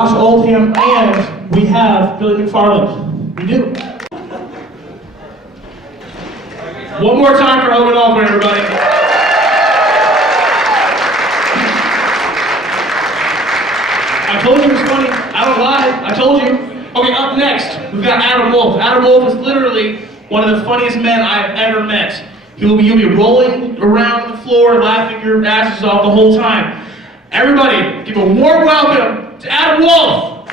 Josh Oldham, and we have Billy McFarland. We do. One more time for Hogan Oldham, everybody. I told you it was funny. I don't lie. I told you. Okay, up next, we've got Adam Wolf. Adam Wolf is literally one of the funniest men I've ever met. You'll be rolling around the floor, laughing your asses off the whole time. Everybody, give a warm welcome to Adam Wolf.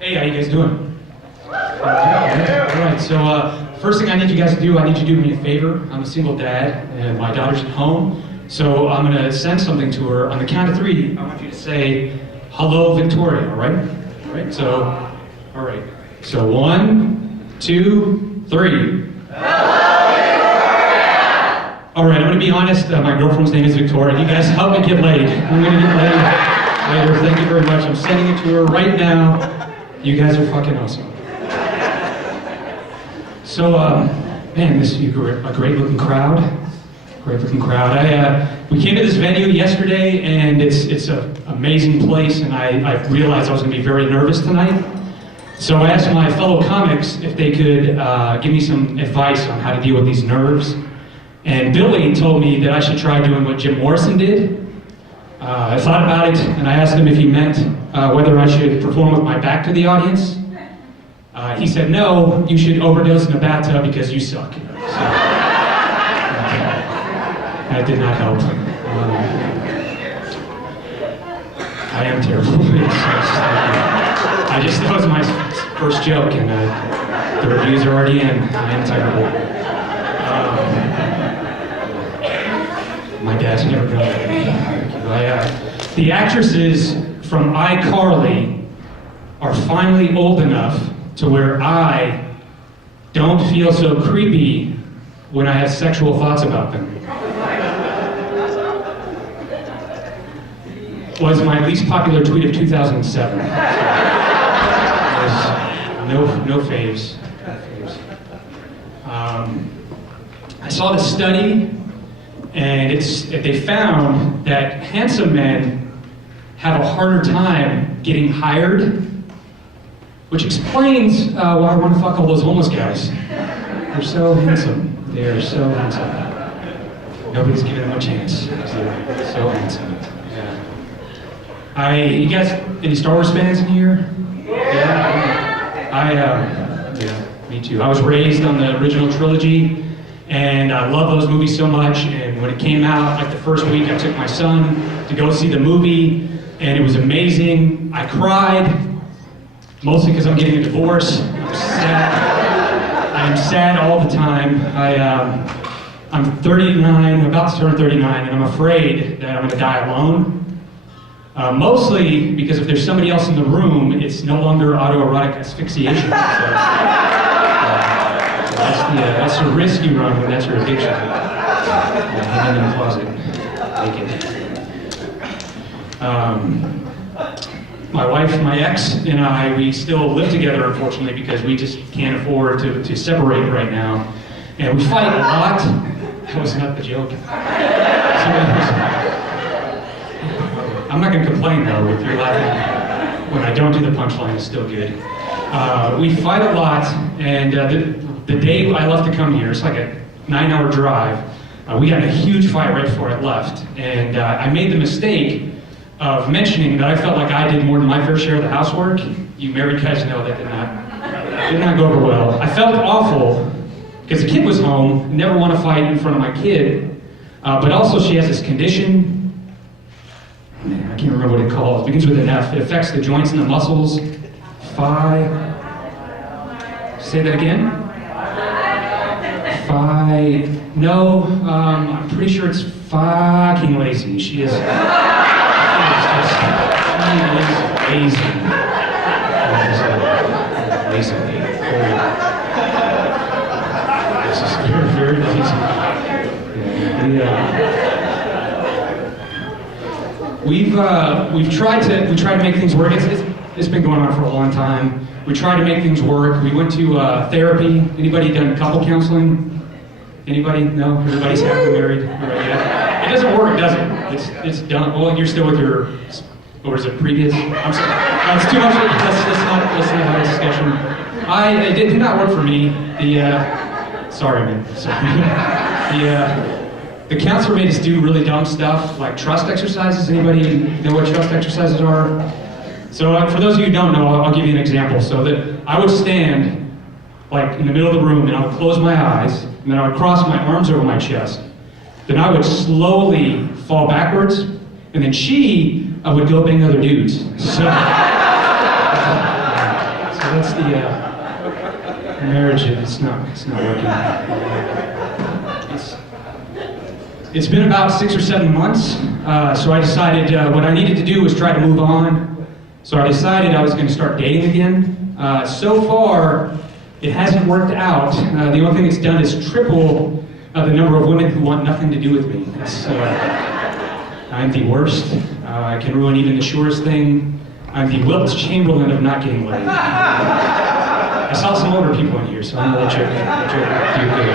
Hey, how you guys doing? All right, so first thing I need you guys to do, I need you to do me a favor. I'm a single dad, and my daughter's at home, so I'm going to send something to her. On the count of 3, I want you to say, "Hello, Victoria," all right? All right, so, all right. So 1, 2, 3. All right, I'm going to be honest, my girlfriend's name is Victoria. You guys help me get laid. I'm going to get laid later. Thank you very much. I'm sending it to her right now. You guys are fucking awesome. So, man, you're a great looking crowd. Great looking crowd. We came to this venue yesterday, and it's an amazing place, and I realized I was going to be very nervous tonight. So I asked my fellow comics if they could give me some advice on how to deal with these nerves. And Billy told me that I should try doing what Jim Morrison did. I thought about it, and I asked him if he meant whether I should perform with my back to the audience. He said, no, you should overdose in a bathtub because you suck. So, that did not help. I am terrible. That was my first joke, and the reviews are already in. I am terrible. My dad's never gonna let me. The actresses from iCarly are finally old enough to where I don't feel so creepy when I have sexual thoughts about them. Was my least popular tweet of 2007. No faves. I saw this study, and they found that handsome men have a harder time getting hired, which explains why I want to fuck all those homeless guys. They're so handsome. They're so handsome. Nobody's giving them a chance. They're so handsome. Yeah. You guys, any Star Wars fans in here? Yeah. Yeah, me too. I was raised on the original trilogy, and I love those movies so much. And when it came out, like the first week, I took my son to go see the movie, and it was amazing. I cried, mostly because I'm getting a divorce. I'm sad. I'm sad all the time. I'm 39, about to turn 39, and I'm afraid that I'm going to die alone. Mostly because if there's somebody else in the room, it's no longer autoerotic asphyxiation. So, that's the risk you run when that's your addiction. Hanging in the closet, naked. My wife, my ex, and I, we still live together, unfortunately, because we just can't afford to separate right now. And we fight a lot. That was not the joke. I'm not going to complain, though, if you're laughing. When I don't do the punchline, it's still good. We fight a lot, and the day I left to come here, it's like a 9-hour drive, we had a huge fight right before I left, and I made the mistake of mentioning that I felt like I did more than my fair share of the housework. You married guys know that did not go over well. I felt awful, because the kid was home, never want to fight in front of my kid, but also she has this condition. Man, I can't remember what it calls. It begins with an F. It affects the joints and the muscles. Say that again? No, I'm pretty sure it's fucking lazy. She is lazy. Lazy. This is very, very lazy. We try to make things work. It's been going on for a long time. We tried to make things work. We went to therapy. Anybody done couple counseling? Anybody? No? Everybody's happily married? All right, yeah. It doesn't work, does it? It's done. Well, you're still with your, or is it previous? I'm sorry. No, it's too much. Let's not have a discussion. It did not work for me. Sorry, man. Sorry. The counselor made us do really dumb stuff, like trust exercises. Anybody know what trust exercises are? So for those of you who don't know, I'll give you an example. So that I would stand like in the middle of the room and I would close my eyes and then I would cross my arms over my chest. Then I would slowly fall backwards and then she would go bang other dudes. So that's the marriage. It's not working. It's been about 6 or 7 months, so I decided what I needed to do was try to move on. So I decided I was going to start dating again. So far, it hasn't worked out. The only thing it's done is triple the number of women who want nothing to do with me. I'm the worst. I can ruin even the surest thing. I'm the Wilt Chamberlain of not getting laid. I saw some older people in here, so I'm going to let you do good.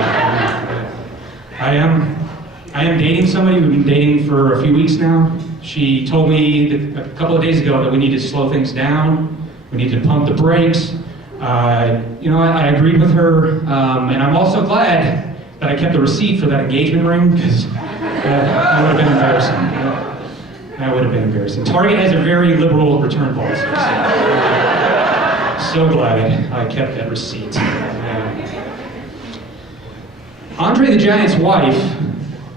I am dating somebody. We've been dating for a few weeks now. She told me a couple of days ago that we need to slow things down. We need to pump the brakes. I agreed with her, and I'm also glad that I kept the receipt for that engagement ring, because that would have been embarrassing. That would have been embarrassing. Target has a very liberal return policy. So glad I kept that receipt. Andre the Giant's wife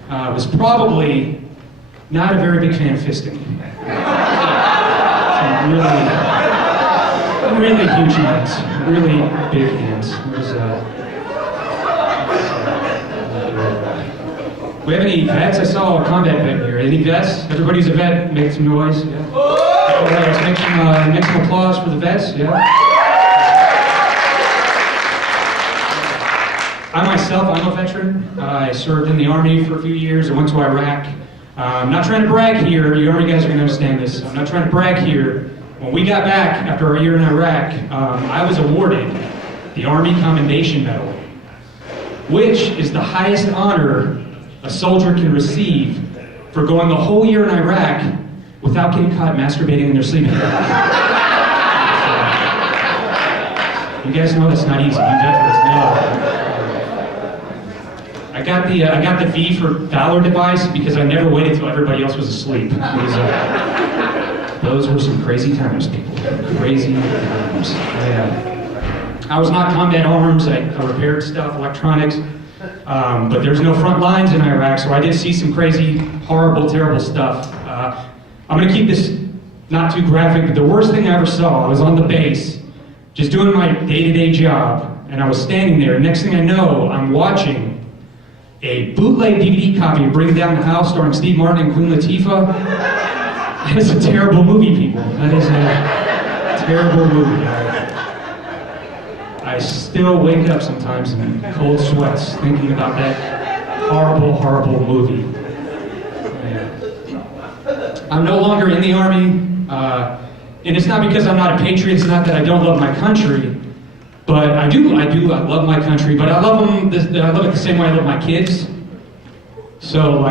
was probably not a very big fan of fisting. Some really huge hands, really big hands. We have any vets? I saw a combat vet here. Any vets? Everybody who's a vet, make some noise. Yeah. Let's make some applause for the vets. Yeah. I myself, I'm a veteran. I served in the Army for a few years. I went to Iraq. I'm not trying to brag here. You Army guys are going to understand this. I'm not trying to brag here. When we got back after our year in Iraq, I was awarded the Army Commendation Medal, which is the highest honor a soldier can receive for going the whole year in Iraq without getting caught masturbating in their sleeping bag. You guys know that's not easy. You veterans know. I got the V for Valor device because I never waited till everybody else was asleep. Those were some crazy times, people. Crazy times. I was not combat arms. I repaired stuff, electronics. But there's no front lines in Iraq, so I did see some crazy, horrible, terrible stuff. I'm going to keep this not too graphic, but the worst thing I ever saw, I was on the base, just doing my day-to-day job, and I was standing there. Next thing I know, I'm watching a bootleg DVD copy of Bring Down the House starring Steve Martin and Queen Latifah. That is a terrible movie, people. That is a terrible movie. I still wake up sometimes in cold sweats thinking about that horrible, horrible movie. I'm no longer in the Army, and it's not because I'm not a patriot. It's not that I don't love my country, but I love my country. But I love it the same way I love my kids. So,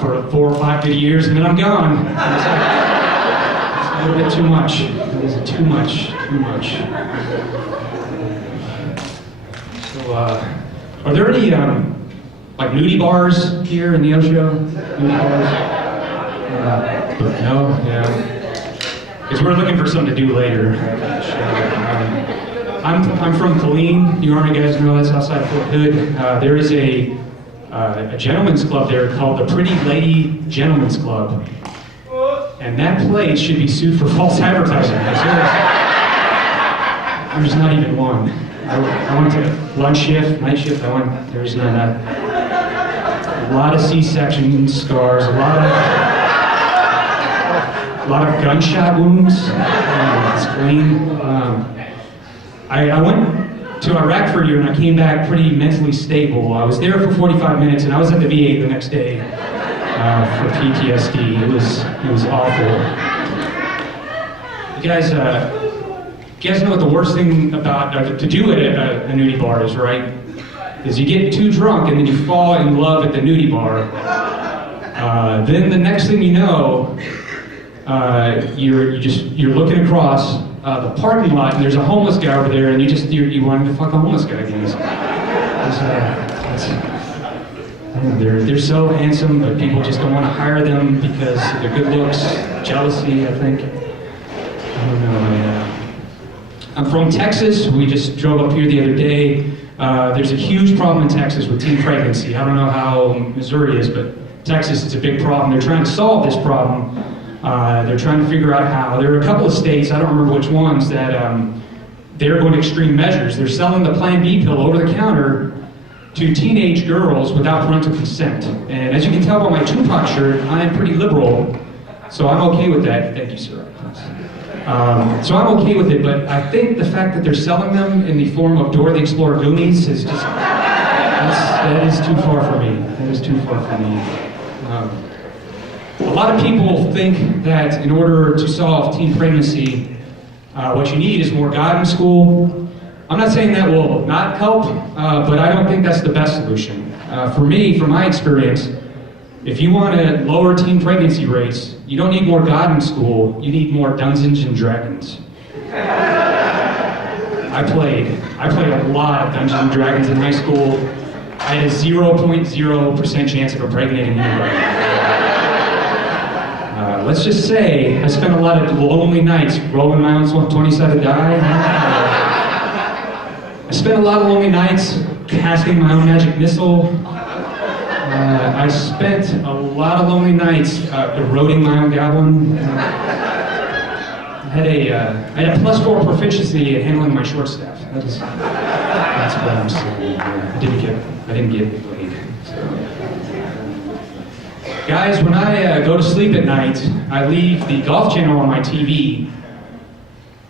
for 4 or 5 good years, and then I'm gone. It's a little bit too much. It was too much. Are there any nudie bars here in Neosho? Nudie bars? No, yeah. Because we're looking for something to do later. I'm from Killeen. You Army guys know that's outside of Fort Hood. There is a gentleman's club there called the Pretty Lady Gentleman's Club, and that place should be sued for false advertising. There's not even one. I went to lunch shift, night shift. There's not a lot of C-section scars, a lot of gunshot wounds. It's clean. I went to Iraq for a year and I came back pretty mentally stable. I was there for 45 minutes and I was at the VA the next day for PTSD. It was awful. You guys. You guys know what the worst thing about to do at a nudie bar is, right? Is you get too drunk and then you fall in love at the nudie bar. Then the next thing you know, you're looking across the parking lot and there's a homeless guy over there, and you wanted to fuck a homeless guy again. They're so handsome, but people just don't want to hire them because of their good looks, jealousy, I think. I don't know. I'm from Texas. We just drove up here the other day. There's a huge problem in Texas with teen pregnancy. I don't know how Missouri is, but Texas, it's a big problem. They're trying to solve this problem. They're trying to figure out how. There are a couple of states, I don't remember which ones, that they're going to extreme measures. They're selling the Plan B pill over the counter to teenage girls without parental consent. And as you can tell by my Tupac shirt, I am pretty liberal, so I'm okay with that. Thank you, sir. So I'm okay with it, but I think the fact that they're selling them in the form of Dora the Explorer Goonies is just, that is too far for me. That is too far for me. A lot of people think that in order to solve teen pregnancy, what you need is more God in school. I'm not saying that will not help, but I don't think that's the best solution. For me, from my experience, if you want to lower teen pregnancy rates, you don't need more God in school, you need more Dungeons and Dragons. I played a lot of Dungeons and Dragons in high school. I had a 0.0% chance of impregnating anybody. Let's just say I spent a lot of lonely nights rolling my own 20-sided die. I spent a lot of lonely nights casting my own magic missile. I spent a lot of lonely nights eroding my own goblin. I had a +4 proficiency at handling my short staff. That's what I'm saying. I didn't get laid. So. Guys, when I go to sleep at night, I leave the Golf Channel on my TV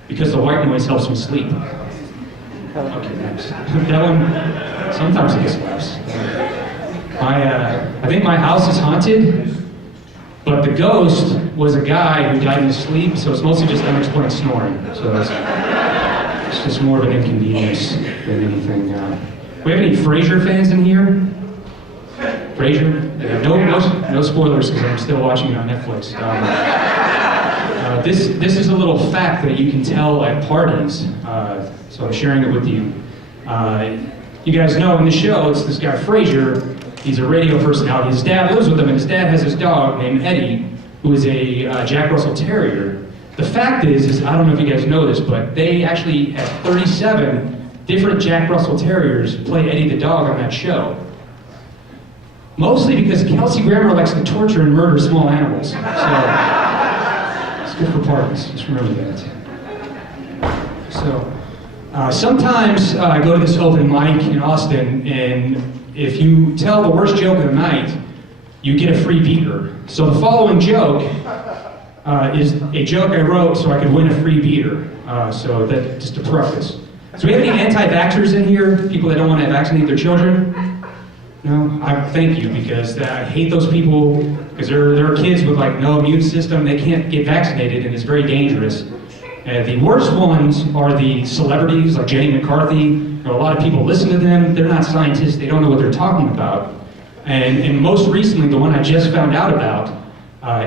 because the white noise helps me sleep. Okay, thanks. That one, sometimes it gets laughs. I think my house is haunted, but the ghost was a guy who died in his sleep, so it's mostly just unexplained snoring. So it's just more of an inconvenience than anything. We have any Frasier fans in here? Frasier? Yeah, no spoilers because I'm still watching it on Netflix. This is a little fact that you can tell at parties, so I'm sharing it with you. You guys know in the show, it's this guy Frasier. He's a radio personality. His dad lives with him, and his dad has this dog named Eddie, who is a Jack Russell Terrier. The fact is, I don't know if you guys know this, but they actually had 37 different Jack Russell Terriers play Eddie the dog on that show. Mostly because Kelsey Grammer likes to torture and murder small animals. So, it's good for parties, just remember that. So, sometimes I go to this open mic in Austin, and if you tell the worst joke of the night, you get a free beer. So the following joke is a joke I wrote so I could win a free beer. So that, just to preface. So we have any anti-vaxxers in here? People that don't want to vaccinate their children? No? Thank you, because I hate those people, because there are kids with like no immune system, they can't get vaccinated, and it's very dangerous. The worst ones are the celebrities, like Jenny McCarthy. A lot of people listen to them. They're not scientists. They don't know what they're talking about. And most recently, the one I just found out about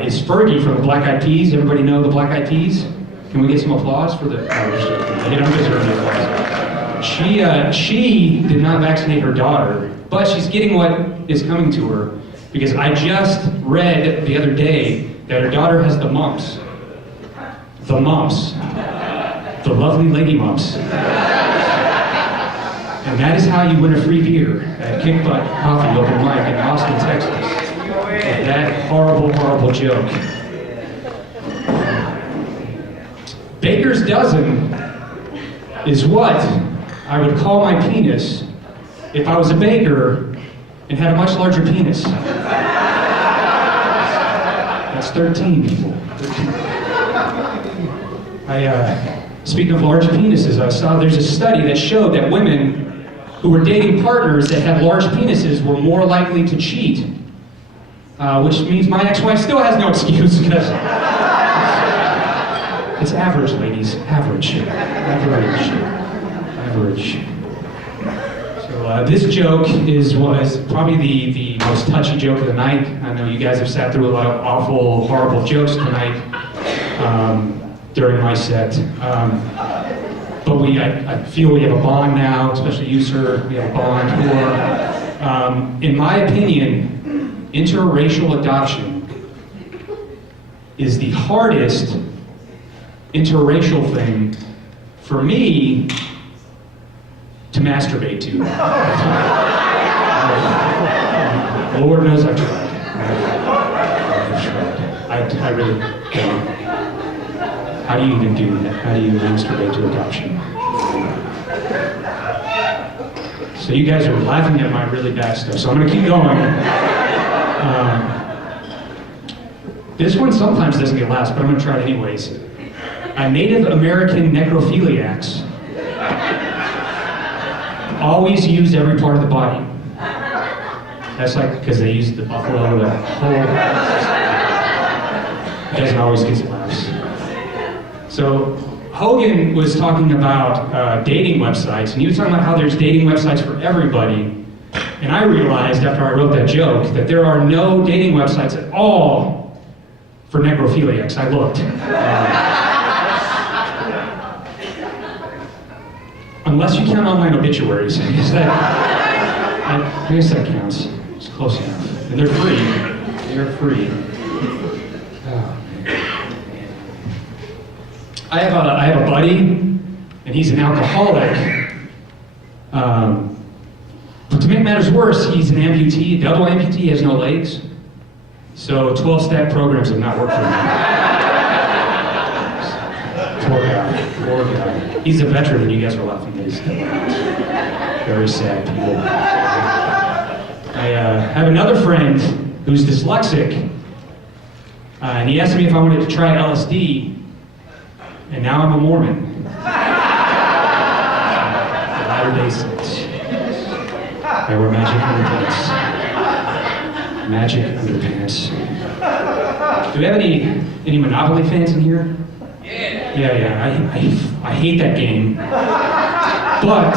is Fergie from the Black Eyed Peas. Everybody know the Black Eyed Peas? Can we get some applause for the... They don't deserve any applause. She did not vaccinate her daughter, but she's getting what is coming to her, because I just read the other day that her daughter has the mumps. The mumps. The lovely lady mumps. And that is how you win a free beer at Kick Butt Coffee open mic in Austin, Texas. With that horrible, horrible joke. Baker's dozen is what I would call my penis if I was a baker and had a much larger penis. That's 13 people. 13. Speaking of large penises, I saw there's a study that showed that women who were dating partners that had large penises were more likely to cheat, which means my ex-wife still has no excuse, because It's average, ladies. Average. Average. So this joke was probably the most touchy joke of the night. I know you guys have sat through a lot of awful, horrible jokes tonight during my set. But I feel we have a bond now, especially you, sir. We have a bond for, in my opinion, interracial adoption is the hardest interracial thing for me to masturbate to. Lord knows I've tried. I really don't. How do you even do that? How do you masturbate to adoption? So you guys are laughing at my really bad stuff, so I'm going to keep going. This one sometimes doesn't get laughs, but I'm going to try it anyways. Native American necrophiliacs always use every part of the body. That's like because they use the buffalo, the whole. It doesn't always get laughs. So Hogan was talking about dating websites, and he was talking about how there's dating websites for everybody. And I realized after I wrote that joke that there are no dating websites at all for necrophiliacs. I looked. Unless you count online obituaries. I guess that counts. It's close enough. And they're free. They're free. Oh. I have a buddy, and he's an alcoholic. But to make matters worse, he's an amputee, a double amputee, he has no legs. So 12-step programs have not worked for him. Poor guy. He's a veteran, and you guys are laughing at his very sad people. I have another friend who's dyslexic, and he asked me if I wanted to try LSD, and now I'm a Mormon. Latter-day Saints. I wear magic underpants. Magic underpants. Do we have any Monopoly fans in here? Yeah. I hate that game. But,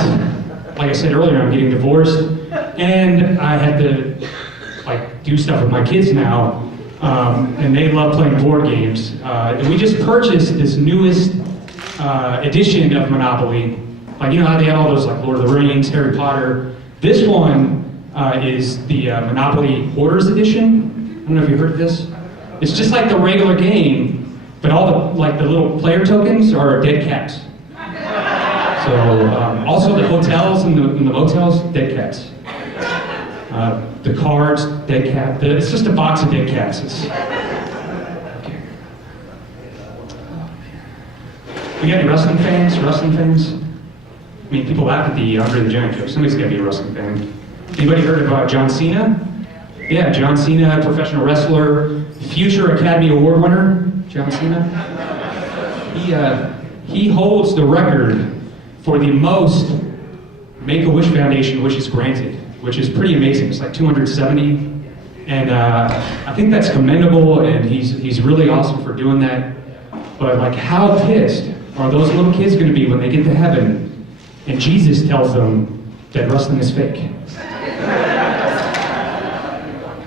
like I said earlier, I'm getting divorced, and I have to do stuff with my kids now, and they love playing board games. And we just purchased this newest edition of Monopoly. You know how they have all those Lord of the Rings, Harry Potter. This one is the Monopoly Hoarders Edition. I don't know if you heard of this. It's just like the regular game, but all the little player tokens are dead cats. So also the hotels and the motels, dead cats. The cards, dead cat. It's just a box of dead cats. Okay. We got any wrestling fans? I mean, people laugh at the Andre the Giant joke. Somebody's got to be a wrestling fan. Anybody heard of John Cena? Yeah, John Cena, professional wrestler, future Academy Award winner. John Cena. He holds the record for the most Make-A-Wish Foundation wishes granted, which is pretty amazing. It's 270, and I think that's commendable, and he's really awesome for doing that. But how pissed are those little kids going to be when they get to heaven and Jesus tells them that wrestling is fake?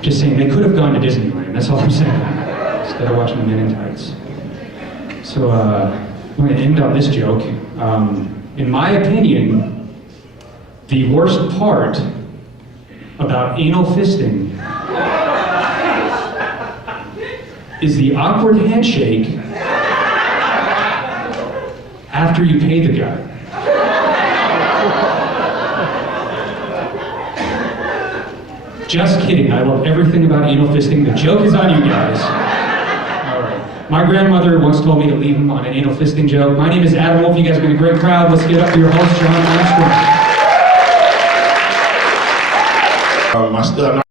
Just saying, they could have gone to Disneyland. That's all I'm saying. Instead of watching Men in Tights. So I'm going to end on this joke. In my opinion, the worst part about anal fisting is the awkward handshake after you pay the guy. Just kidding. I love everything about anal fisting. The joke is on you guys. All right. My grandmother once told me to leave him on an anal fisting joke. My name is Adam Wolf. You guys have been a great crowd. Let's give it up for your host, John Armstrong. I'm still